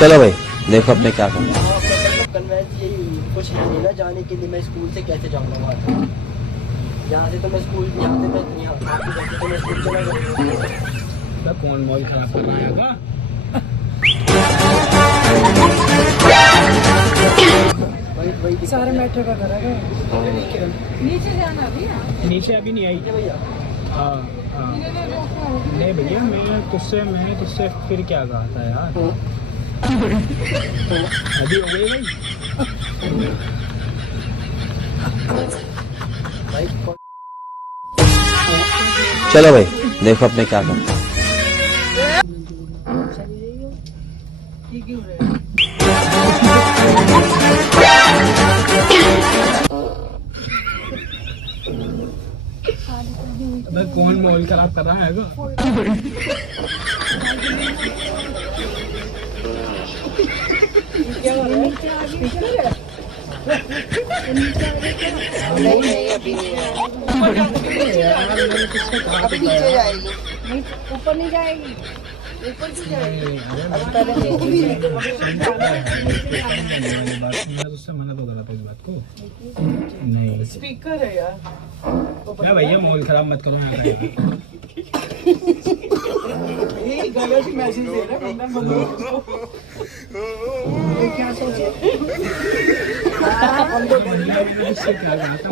चलो भाई देखो अपने क्या करना है। कन्वेंस यही हुई, कुछ है नहीं ना जाने के लिए। मैं स्कूल से कैसे जाऊँगा वहाँ? यहाँ से तो मैं स्कूल, यहाँ से मैं यहाँ तो मैं स्कूल चला जाऊँगा। कौन मॉल खराब कर रहा है का? वही सारे मैटर का करेगा। नीचे जाना अभी। नीचे अभी नहीं आई भैया। हाँ हाँ नहीं भैया, मैं तुझसे फिर क्या कहा था यार। अभी हो गई भाई। चलो भाई देखो अपने क्या करना है। अबे कौन मॉल खराब कर रहा है नहीं अभी नहीं है। अभी नीचे जाएगी, ऊपर नहीं जाएगी। ऊपर की जाएगी। मैं उससे मना तो करा था इस बात को। नहीं स्पीकर है यार। क्या भैया मॉल खराब मत करो यहाँ का। ये गलत मैसेज दे रहा है बंदा। क्या सोचे? हम तो क्या कहा था।